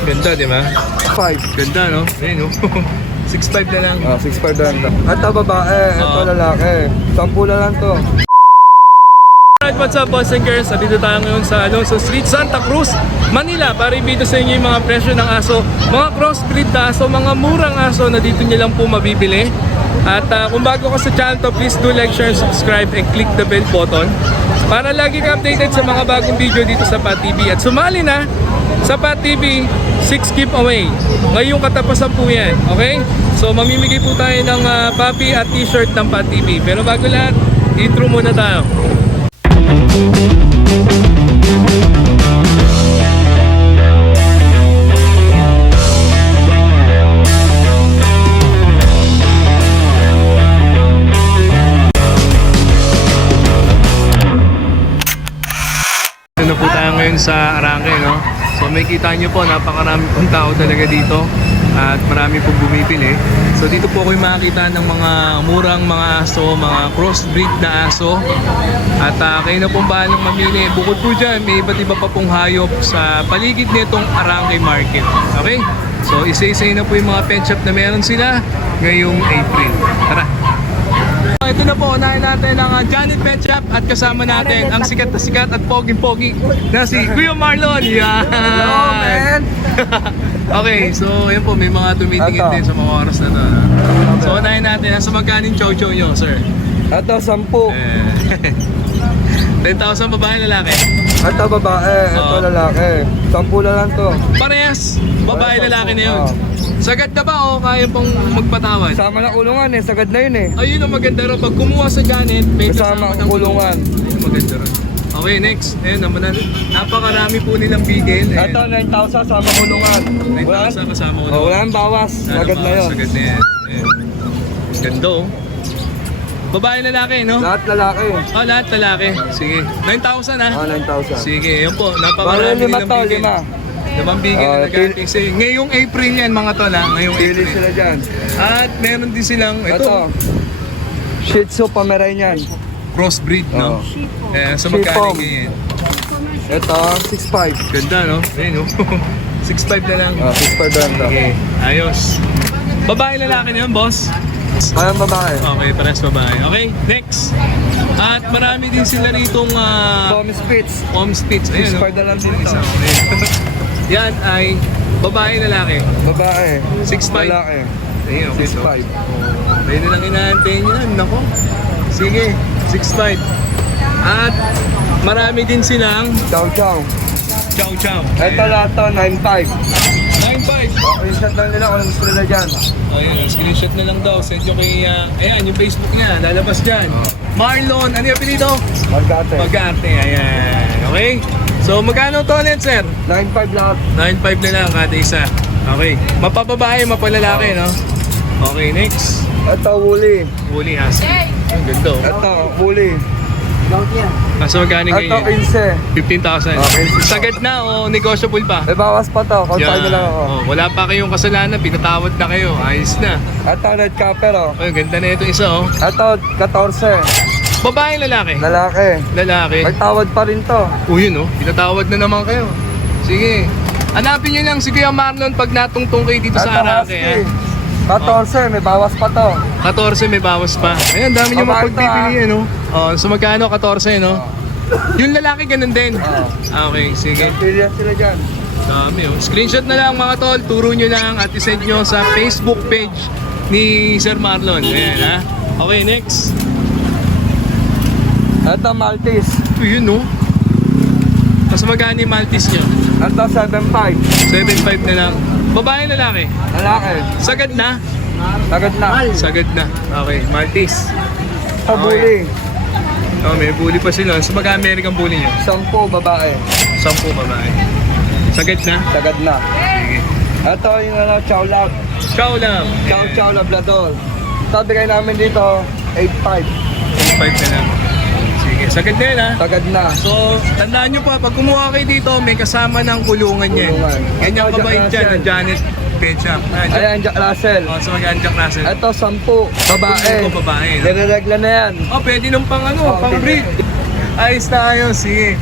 Ganda, di ba? 5. Ganda, no? Ayun, no? 6'5 na lang. Oh, 6'5 na lang. Ito babae, ito Oo. lalaki. 10 na lang to. Alright, what's up boys and girls? Dito tayo ngayon sa Alonso Street, Santa Cruz, Manila para ibito sa inyo yung mga presyo ng aso, mga crossbreed na aso, mga murang aso na dito nyo lang po mabibili. At ah, kung bago ka sa channel to, please do like, share, subscribe, and click the bell button para lagi ka updated sa mga bagong video dito sa Pat TV. At sumali na sa Pat TV 6 giveaway. Ngayong katapusan po yan, okay? So mamimigay po tayo ng ah, puppy at t-shirt ng Pat TV. Pero bago lahat, intro muna tayo. Ano po tayo ngayon sa Arangke, no? So may kita nyo po, napakarami pong tao talaga dito at marami pong bumipili. So dito po yung makakita ng mga murang mga aso, mga crossbreed na aso. At ah, kayo na pong bahalang mamili. Bukod po dyan, may iba't iba pa pong hayop sa paligid nitong Arangke Market. Okay? So isa-isa na po yung mga pet shop na meron sila ngayong April. Tara! Ito na po, unahin natin ang uh, Janet Pet Shop at kasama natin ang sikat na sikat at poging-pogi na si Kuya Marlon. Yan! Hello, man! okay, so yun po, may mga tumitingin din sa mga oras na to. no? So unahin natin, nasa magkaning chow-chow nyo, sir? Ito 10. Eh, 10,000 babae lalaki. Ito babae, ito Oo. lalaki. 10 na lang to. Parehas, babae Parehas, lalaki na yun. oo. Sagad na ba o kaya pong magpatawad? Kasama na kulungan eh, sagad na yun eh. Ayun ang maganda rin. Pag kumuha sa Janet, may Kasama kasama ang ng kulungan. Ayun ang maganda rin. Okay, next. Ayun naman na. Napakarami po nilang bigel. Ayun. Ito 9,000 sama kulungan. 9,000 kasama ko. Oh, wala nang bawas, sagad na yun. Sagad na yan. Ayun. Ganda oh. Babae lalaki, no? Lahat lalaki. Oh, lahat lalaki. Sige. 9,000 ha? Oh, 9,000. Sige, yun po. Napakarami lima nilang to, bigel. lima. Limang bigel Oh, na nag-ating sa'yo. Ngayong April yan mga tol ha? Ngayong Pili April. sila dyan. At meron din silang, ito, Ito. Shih Tzu Pomeranian. crossbreed, no? Oh. Eh, sa magkano Pom. ganyan? Ito 6,500. Ganda, no? Ayun, no? 6'5 na lang. Oh, 6,500 lang to. Okay, ayos. Babae lalaki na yun, boss? Kaya babae. Okay, pares babae. Okay, next. At marami din sila ritong uh, Tommy Spitz. home spits. Ayun? 6'5 na lang din. Isa, okay. Yan ay babae lalaki. Babae. 6'5". Lalaki. Ayun, okay. So, 6'5. pwede lang inaantay niya. Nako. Sige, 6'5". At marami din silang Chow Chow. chow chow. Ito lahat to 9,500. 9'5". Okay, shot lang nila kung gusto nila dyan. Ayun, screenshot na lang daw. Send nyo kay, uh, ayan, yung Facebook niya. Lalabas dyan. Marlon, ano yung apelido? Magkate. Pagkarte, ayan. Okay? So, magkano to ulit, sir? 9,500 lahat. 9.5 na lang kada isa. Okay. Mapababae, mapalalaki, no? Okay, next. Ito Woolly. Huli husky. Ang ganda, oh. Ito Woolly. Kaso magkano Ito ngayon? 15. 15,000. Okay. Sagad na o negotiable pa? May bawas pa to. Kontakin nyo lang ako. Oh, wala pa kayong kasalanan, pinatawad na kayo. Ayos na. Ito red copper oh. Oh, ganda na ito isa, oh. Ito 14. Babae, lalaki? Lalaki. Lalaki. Magtawad pa rin to. O yun, oh. Pinatawad na naman kayo. Sige. Hanapin nyo lang si Kuya Marlon pag natungtong kayo dito sa Ito Arake. husky. Ha? 14, may bawas pa to. 14 may bawas pa. Ayan, dami nyo Babae mapagpipili, no? Oh, so magkano? 14, no? Yung lalaki ganun din. Oo. Ah, Okay, sige. Pilihan sila dyan. Dami, oh. Screenshot na lang mga tol. Turo nyo lang at isend nyo sa Facebook page ni Sir Marlon. Ayan, ha? Okay, next. Ito Maltese. Ito yun, no? Mas magkano yung Maltese nyo? Ito 7.5. 7.5 na lang. Babae, lalaki? Lalaki. Sagad na? Agad na. Sagad na. Okay, Maltese. Ito Bully. Oh, may bully pa sila. Sa mag-American bully nyo? 10 babae. Sampu babae. Sagad na? Agad na. Sige. Ito yung ano, Chow Lab. Chow lang. Chow Chow Labrador. Sabi kayo namin dito, 8.5. 5 na lang. Sagad na yun ha. Agad na. So, tandaan nyo pa, pag kumuha kayo dito, may kasama ng kulungan yan. Kulungan. Ganyan Ito, kabait Jack dyan, ang Janet. Ah, Jack- Ayan, Jack Russell. Oh, so mag Jack Russell. Ito, 10 babae. Ito, babae. No? Nireregla na yan. Oh, pwede nung pang ano, Oh, pang breed. Ayos na ayos, sige.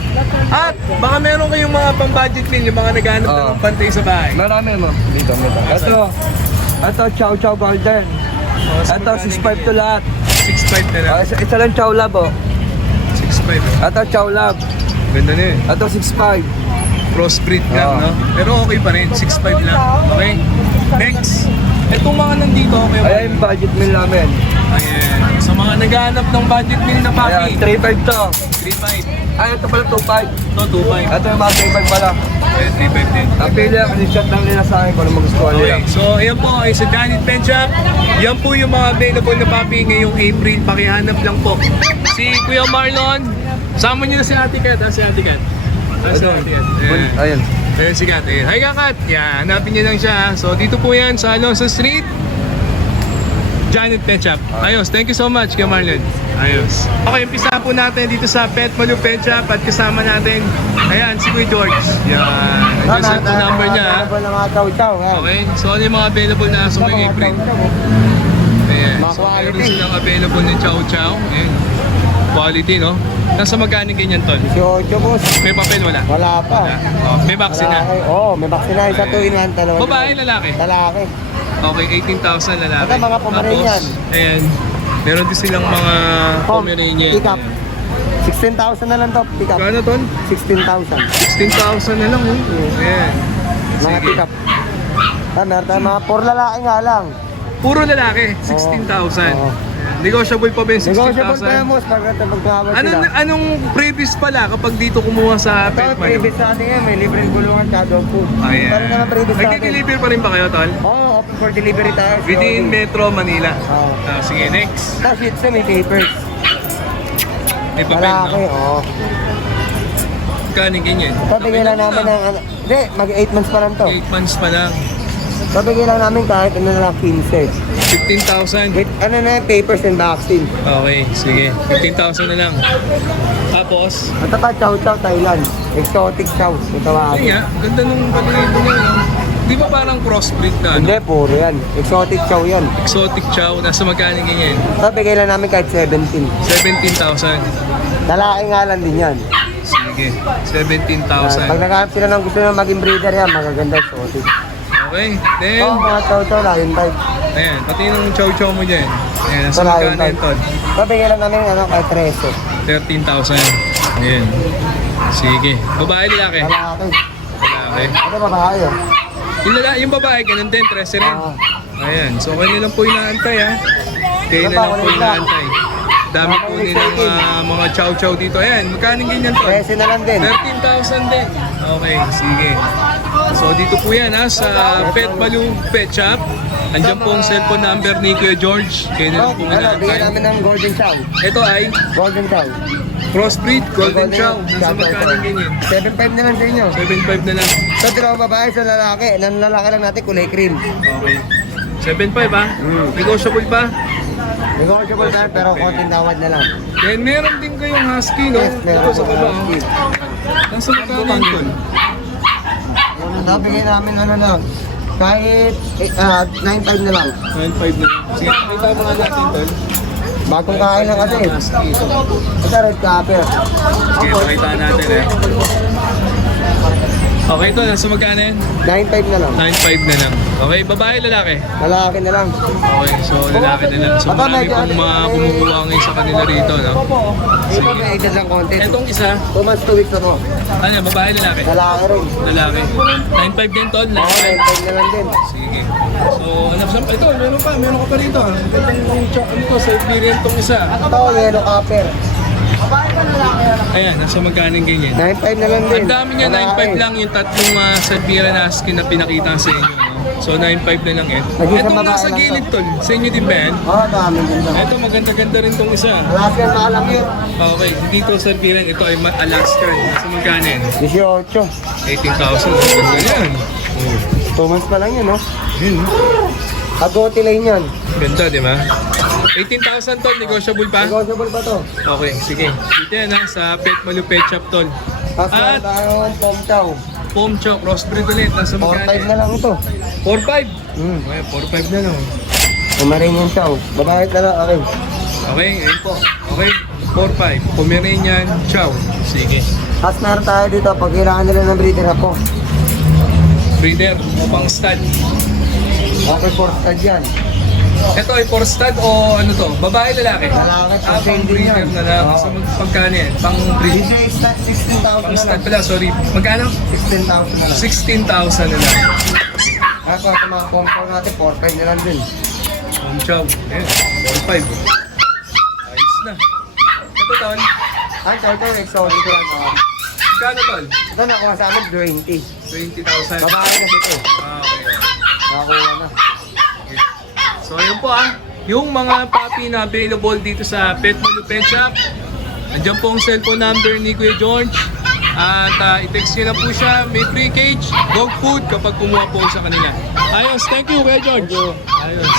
At baka meron kayong mga pang-budget meal, yung mga naghanap Oo. ng pantay sa bahay. Marami mo. Dito, dito. Ito. Ito, Chow Chow Golden. So Ito, magkano 6.5 to lahat. 6.5 na lang. Ah, isa, isa lang Chow Lab, oh. 6.5. Ito, Chow Lab. Ganda na yun. Ito, 6.5. Crossbreed lang, Oo. no? Pero okay pa rin, 6.5 lang. Okay? Next. Itong mga nandito, okay ba? Ayan yung budget meal namin. Ayan. Sa mga naghahanap ng budget meal na Ayan, papi, 3.5 to. 3.5. Ay, ito pala 2.5. Ito, 2.5. Ito yung mga 3.5 pala. Ayan, 3.5 din. Ang pili, i-chat lang nila sa akin kung ano magustuhan nila. Okay, so ayan po ay sa Janet Pen Shop. Yan po yung mga available na papi ngayong April. Pakihanap lang po. Si Kuya Marlon, sama niyo na si Ate Kat. Ah, si Ate Kat. Ah, si Ito. Ate Kat. Ayan. Ayan. Ayan si Kat. Ayan. Hi Kakat. Yan, hanapin niyo lang siya. So dito po yan sa Alonso Street. Janet Pet Shop. Ayos. Thank you so much, Kuya Marlon. Ayos. Okay, umpisa po natin dito sa Pet Malu Pet Shop at kasama natin, ayan, si Kuya George. Yan. Nandiyan sa phone number niya. ha. Mga ha? Okay, so ano yung mga available na sa ngayong April? Ayan, Mga so meron quality. silang available ng Chow Chow. Ayan. Quality, no? Nasa magkano ganyan, Tol? 18 boss. May papel, wala? Wala pa. Wala. Oh, may vaccine na. Lalaki. Oo, may vaccine na. Isa 2 in 1 talaga. Babae, lalaki? Lalaki. Okay, 18,000 lalaki. Ito, mga Pomeranian. Tapos, ayan, meron din silang mga Pomeranian. Pick up. 16,000 na lang to. Pick up. Kano, Tol? 16,000. 16,000 na lang, oh. Ayan. Mga Sige. pick up. Tayong mga puro lalaki nga lang. Puro lalaki, 16,000. Oo. Negotiable pa ba yung Negotiable pa 16,000? yan, boss. Pag magkawag Anong, sila. anong previous pala kapag dito kumuha sa Ito, Pet Mart? previous sa atin yan. May libreng gulungan sa dog food. Ayan. Pero naman previous sa atin. Nagde-deliver pa rin ba kayo, Tol? Oo, oh, open for delivery tayo. Within Metro Manila. Oo. Ah, sige, next. Tapos ito may papers. May papel, Malaki, no? oo. Kaning ganyan. Ito, bigyan lang namin ng ano. Hindi, mag 8 months pa lang to. 8 months pa lang. Bigyan lang namin kahit ano na lang 15. 15,000. With ano na papers and vaccine. Okay, sige. 15,000 na lang. Tapos, Ito pa, Chow Chow, Thailand. Exotic Chow. Ito tawagin. nga, ganda nung pag-iibo niya. no? Di ba parang crossbreed na, ano? Hindi, puro yan. Exotic Chow yan. Exotic chow, nasa magkano ganyan? Ito, bigay lang namin kahit 17. 17,000. Lalaki nga lang din yan. Sige, Yan. 17,000. Pag naghanap sila ng gusto nyo maging breeder yan, magaganda exotic. Okay, then, mga Chow Chow, lion type. ayan, pati yung chow chow mo dyan. Ayan, nasa lion magkano yan, type. Tol? Ito, bigay lang namin ano, kahit 13. 13,000. Ayan. Sige. Babae, lalaki? Lalaki. Lalaki. Ito, babae. oh. Yung, lala, yung babae, ganun din, 13 rin. Ah. Ayan. So, kayo lang po inaantay, ha? Kayo Ano na lang po inaantay. Dami po nilang ah, mga chow-chow dito. Ayan, magkano ganyan to? 13 na lang din. 13,000 din. Okay, sige. So, dito po yan, ha? Sa Pet Baloo Pet Shop. Andiyan po ang cellphone number ni Kuya George. Kayo na lang po ano, bigyan namin ng golden chow. Ito ay Golden chow. crossbreed, golden chow. Nasa magkano ganyan? 7.5 na lang sa inyo. 7.5 na lang. Sa dalawang babae, sa lalaki. Ng lalaki lang natin, kulay cream. Okay. 7.5 ha? Mm. Negotiable pa? Negotiable tayo, pero konting tawad na lang. Then meron din kayong husky, no? Yes, meron Dito sa oh. Nasa magkano yun, Bigyan namin ano lang. Kahit eh, ah, 9.5 na lang. 9.5 na lang. Sige, pakita mo nga natin, Tol. Bagong kain lang kasi. Ito, red copper. Sige, pakita natin eh. Okay, ito, nasa magkano yan? 9.5 na lang. 9.5 na lang. Okay, babae, lalaki? Lalaki na lang. Okay, so lalaki na lang. So Baka marami medyo pong ano, mga eh, kumukuha ngayon sa kanila rito, no? Ito, may edad lang konti. Etong isa, 2 months, 2 weeks na to. ano, babae, lalaki? Lalaki rin. Lalaki. 9.5 din, Tol? Oo, 9.5. 9.5 na lang din. Sige. So, anak sa ito, meron pa, meron ka pa rito. ah. Itong cho- ano to, Siberian tong isa. Ito, yellow copper. Ayan, nasa magkaning ganyan. 9.5 na lang din. Ang dami niya, 9.5 lang yung tatlong uh, Siberian Husky na pinakita sa inyo. No? So, 9.5 na lang eh. Itong nasa lang to. gilid tol, sa inyo din ba yan? Oo, oh, dami din to. Ito, maganda-ganda rin tong isa. Alaskan maalam yun. Okay, hindi to Siberian, ito ay Alaskan. Nasa magkano yan? 18. 18,000. Ang ganda yan. Oh. 2 months pa lang yun, no? Yun. Agote lane yan. Ganda, di ba? 18,000 tol, negotiable pa? Negotiable pa to. Okay, sige. Dito yan ha, sa Pet Malu Pet Shop tol. Tapos At meron tayong pom chow. Foam Chow, crossbreed ulit. Nasa 4.5 magkano? na lang ito. 4-5. Hmm. Okay, 4-5 na lang. Umarin yung chow. Babae na lang, okay. Okay, ayun po. Okay. 4-5. Pomeranian Chow. Sige. Tapos meron tayo dito, pag kailangan nila ng breeder ako. Breeder, pang stud. Okay, for stud yan. Ito ay for stud o ano to? Babae, lalaki? Lalaki, Ah, pang breeder na lang. So, mag- pagkano yan? Pang breed. Dito yung stud, 16,000 Pang na stud lang. pala, sorry. Magkano? 16,000 na lang. 16,000 na lang. Ako, sa mga compound natin, 4-5 na lang din. Ang chow. Ayan, 4-5. Ayos na. Ito, Tol. Ay, ito, ito, exotic lang. oh. Magkano, Tol? Ito nakuha sa amin, 20. 20,000. Babae kasi ito. Ah, okay. Nakakuha na. So ayun po ah, yung mga puppy na available dito sa Pet Mall Pet Shop. Andiyan po ang cellphone number ni Kuya George. At ah, i-text nyo na po siya, may free cage, dog food kapag kumuha po sa kanila. Ayos, thank you Kuya George. Ayos.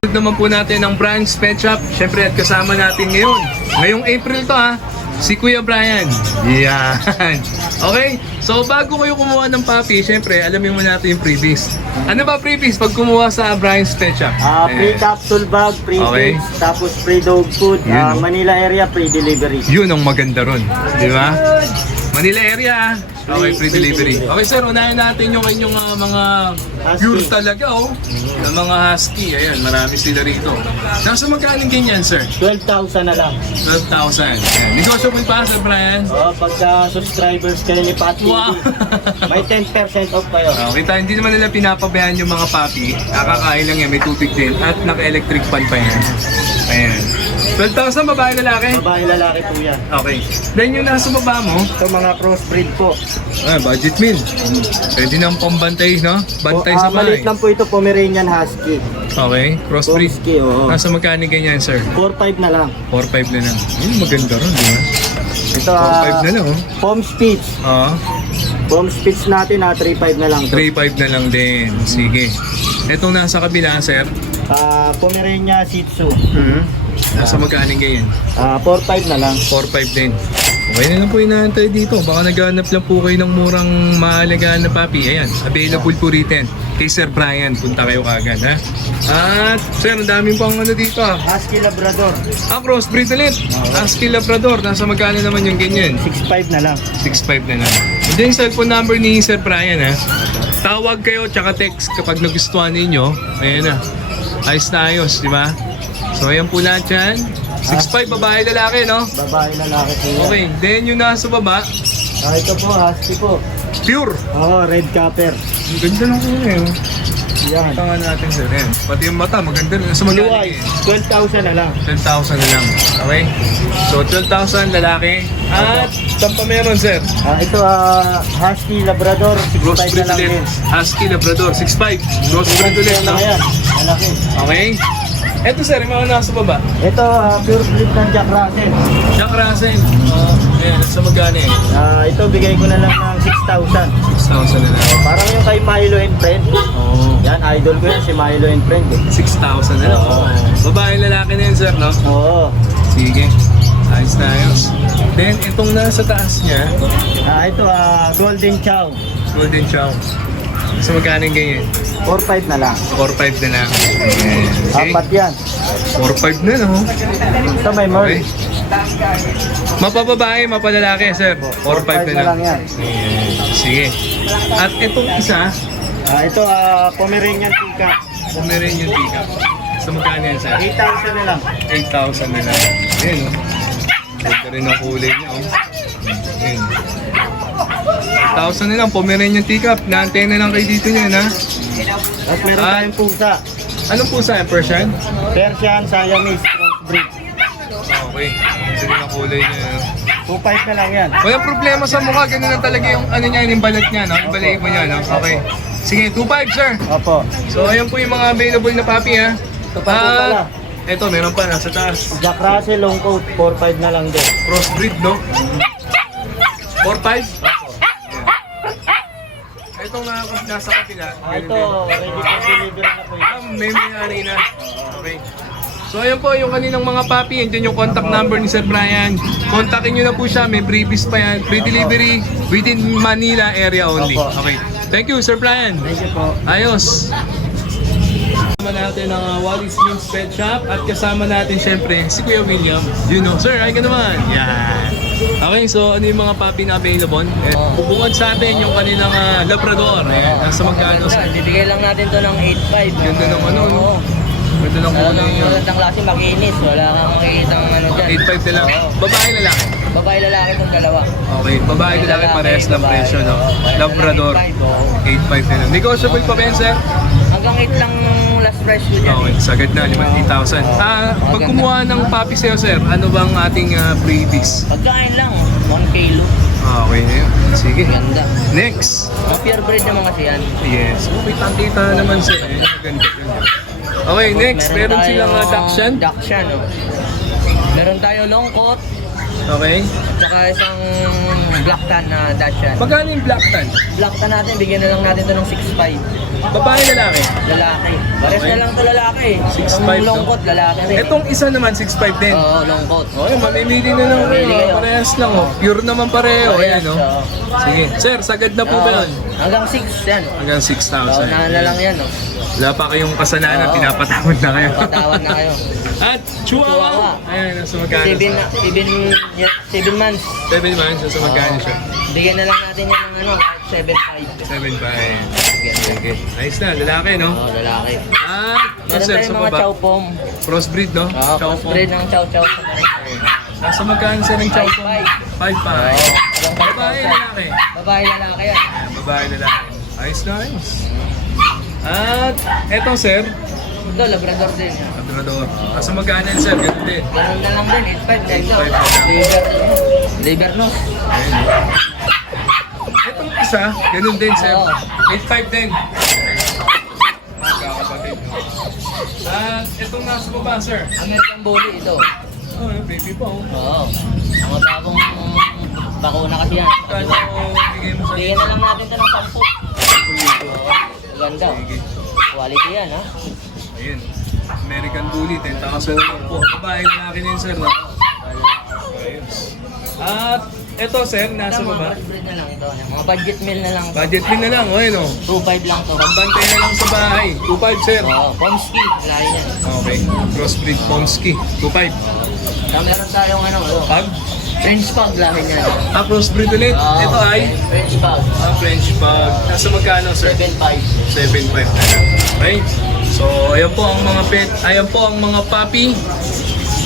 Sunod naman po natin ang branch pet shop. Siyempre at kasama natin ngayon. Ngayong April to ha. Si Kuya Brian. Yan. Okay? So bago kayo kumuha ng puppy, siyempre alamin mo natin yung freebies. Ano ba freebies pag kumuha sa Brian's Pet Shop? Ah, free Eh, capsule bag, free Okay. feeds, tapos free dog food, Yun, ah, oh. Manila area free delivery. Yun ang maganda ron. Di ba? Manila area ah. Okay, free delivery. Okay sir, unahin natin yung inyong ah, mga pure talaga oh. Na mga husky. Ayan, marami sila rito. Nasa magkano ganyan sir? 12,000 na lang. 12,000. Ayan. Negotiable pa sir Brian? Oh, pagka subscribers kayo ni Pat TV, Wow. may 10% off kayo. Oh, kita, hindi naman nila pinapabayaan yung mga papi. Nakakain lang yan, may tubig din. At naka-electric fan pa yan. Ayan. 12,000 babae lalaki? Babae lalaki po yan. Okay. Then yung nasa baba mo, Ito mga crossbreed po. ah, budget meal. Pwede nang pambantay, no? Bantay Oh, sa ah, maliit bahay. lang po ito Pomeranian Husky. Okay, crossbreed. Husky, oo. Nasa magkano ganyan, sir? 4-5 na lang. 4-5 na lang. Yun, maganda ron, di ba? Ito, 4-5 ah, na lang, oh. Foam Spitz. Oo. Foam Spitz natin, ah, 3-5 na lang. to. 3-5 na lang din. Sige. Itong nasa kabila, sir. Ah, Pomeranian Shih Tzu. Nasa magkano ganyan? Ah, 4-5 na lang. 4-5 din. Okay na lang po inaantay dito. Baka naghanap lang po kayo ng murang maalagaan na papi. Ayan, available po rito. Kay Sir Brian, punta kayo kagad ha. At Sir, ang daming pang ano dito ah. Husky Labrador, Ah, crossbreed ulit. Husky Labrador. Nasa magkano naman yung ganyan? 6-5 na lang. 6'5 na lang. And then, cellphone number ni Sir Brian ha. Tawag kayo tsaka text kapag nagustuhan ninyo. Ayan na. Ayos na ayos, di ba? So, ayan po lahat yan. 6'5 babae lalaki, no? Babae lalaki po yan. Okay, then yung nasa baba, Ah, ito po, husky po. pure. Oo, red capper. Ang ganda ng kulay, oh. Yan. Ito nga natin, sir. Ayan. Pati yung mata, maganda. Sa Blue eyes, yan? 12,000 na lang. 12,000 na lang. Okay? So, 12,000 lalaki. At, saan pa meron, sir? Ah, ito, ah, husky labrador, 6'5 na lang din. Husky Labrador, 6'5. Crossbreed ulit, Ano no? yan? Malaki. Okay? Eto, sir, yung mga nasa baba. Ito, ah, pure breed ng Jack Russell. Jack Russell. Uh, ayan, sa magkano eh? Ah, ito, bigay ko na lang ng 6,000. 6,000 na lang. Parang yung kay Milo and Friend. Oo. Yan, idol ko yan, si Milo and Friend. Eh. 6,000 na lang. Oo. Babae lalaki na yun, sir, no? Oo. Sige. Ayos na ayos. Then, itong nasa taas niya, Ah, ito, ah, Golden Chow. Golden Chow. Sa magkano ganyan? 4-5 na lang. 4-5 na lang. Ayan. Okay. Apat yan. 4-5 na, no? Ito may Okay. merl. Mapababae, mapalalaki, sir. 4-5 na lang. lang yan. Ayan. Sige. At itong isa, Ah, ito, ah, Pomeranian Tika. Pomeranian Tika. Sa magkano yan, sir? 8,000 na lang. 8,000 na lang. Ayan, oh. Ganda rin ang kulay niya, oh. Ayan. 8,000 na lang, Pomeranian teacup. Na-antena lang kayo dito niyan, ha? Tapos meron Ah. tayong pusa. Anong pusa yan, Persian? Persian, Siamese, crossbreed. Okay. Rin ang kulay niya, oh. 2.5 na lang yan. Walang problema sa mukha, ganun lang talaga yung ano niya, yung balat niya, no? Yung balahibo niya, no? Okay. Sige, 2.5, sir. Opo. So, ayan po yung mga available na papi, ha? Ito pa po pala. Ito, meron pa, nasa taas. Jack Russell, long coat, 4.5 na lang din. Crossbreed, no? 4-5? Itong na, nasa kapila. Ah, ito, ready for delivery na po Ah, may may-ari na. Okay. So ayan po yung kaninang mga papi, andyan yung contact number ni Sir Brian. Kontakin nyo na po siya, may freebies pa yan. Free delivery within Manila area only. Okay. Thank you, Sir Brian. Thank you po. Ayos. kasama natin ang uh, Wally Slim's Pet Shop at kasama natin syempre si Kuya William. You know, sir, ay ka naman. Yan. Okay, so ano yung mga puppy na available? Eh, bubungad sa atin yung kaninang ah, Labrador. Eh, nasa magkano sa Bibigay lang natin to ng 8.5. Ganda ng ano, no? Oo. Ganda ng Ano kulay ng niya. magandang klase makinis. Wala kang makikita ng ano dyan. 8.5 na lang. Oo. Babae lalaki. Babae lalaki itong dalawa. Okay, babae lalaki parehas ng babae. presyo, no? Labrador. ng 8.5, oo. 8.5 na lang. Negotiable pa yan, sir? Hanggang 8 lang last price ko. Okay, sagad na, 50,000. Ah, pag kumuha ng puppy sa'yo, sir, ano bang ating uh, freebies? Pagkain lang. 1 kilo. Ah, okay na yun. Sige. Ganda. Next. Mga pure breed naman kasi yan. Yes. Okay, tangkita naman sir. Ganda, ganda. Okay, next. Meron silang uh, Dachshund. Dachshund, oh. Meron tayo long coat. Okay. Tsaka isang black tan na Dachshund. Magkano yung black tan? Black tan natin, bigyan na lang natin to ng 6.5. Babae lalaki. Lalaki. Pares Okay. na lang to lalaki. 6'5", Ang no? coat, lalaki rin. Itong isa naman, 6'5 din. Oo, long coat. Okay, mamimili na lang kayo. kayo. Parehas lang, oh. Pure naman pareho. Ayan, no? oo. Sige. Sir, sagad na po ba Oo. yun? Hanggang 6 yan. Hanggang Oo, 6,000. na, na lang yan. Oh. Wala pa kayong kasalanan, Oo. pinapatawad na kayo. Patawad na kayo. At Chihuahua. Ayan, nasa magkano? 7 na, 7, 7 months. 7 months, nasa magkano siya? Bigyan na lang natin yan ng ano, kahit 7.5. 7 pa eh. Sige. Nice na, lalaki, no? Oo, lalaki. Ah, Meron sir, sa mga chow pom. Crossbreed, no? Oo, Chow crossbreed ng chow chow. Okay. Nasa magkano sir ng chow pom? 5 pa. Oo. Babae, lalaki. Babae lalaki yan. Babae, lalaki. Ayos na, ayos. At eto sir, Ito, labrador din Labrador. Nasa magkano yun sir? Ganun din. Ganun na lang din, 8.5 na ito. 8.5 na lang. Liver, nose. Ayun. Etong isa, ganun din sir. Oo. 8.5 din. Magkakapatid. no? At etong nasa baba sir. American Bully ito. Oh, baby pa oh. Oo. Mga bagong bakuna kasi yan. Kano bigay mo sa Bigyan na lang natin ito ng 10. Oo. Ganda. oh. Sige. Quality yan, ha? Ayun. American Bully, 10,000 na lang po. Babae na akin yun, sir. No? Ayos. At eto, sir, nasa Ito, mga baba. crossbreed na lang ito. Mga budget meal na lang. Budget din na lang, oh, no? 2.5 lang to. Pambantay na lang sa bahay. 2.5, sir. Oo, Pomsky. Wala yan. Okay. Crossbreed Pomsky. 2.5. Saka meron tayong ano, oh, Pag? French pug lahi niya. Ah, crossbreed ulit. Oo, Ito ay? French pug. Ah, French Pug. Nasa magkano, sir? 7.5. 7.5 na lang. Okay? So, ayan po ang mga pet, ayan po ang mga puppy.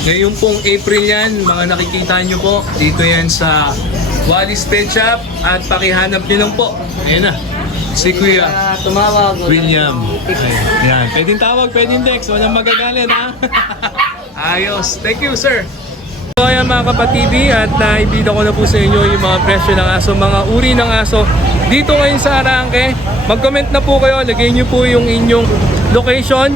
Ngayon pong April yan, mga nakikita nyo po, dito yan sa Wallis Pet Shop at pakihanap nyo lang po. Ayan na, si Kuya tumawag. William. Ayan. Yan, pwedeng tawag, pwedeng text, walang magagalit ha. Ayos, thank you sir. So ayan mga kapatibi at naibida ko na po sa inyo yung mga presyo ng aso, mga uri ng aso dito ngayon sa Arangke. Mag-comment na po kayo, lagay nyo po yung inyong location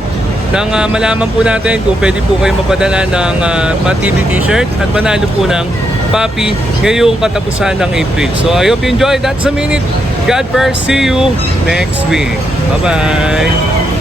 nang ah, malaman po natin kung pwede po kayo mapadala ng uh, TV t-shirt at manalo po ng papi ngayong katapusan ng April. So I hope you enjoyed. That's a minute. God first. See you next week. Bye-bye.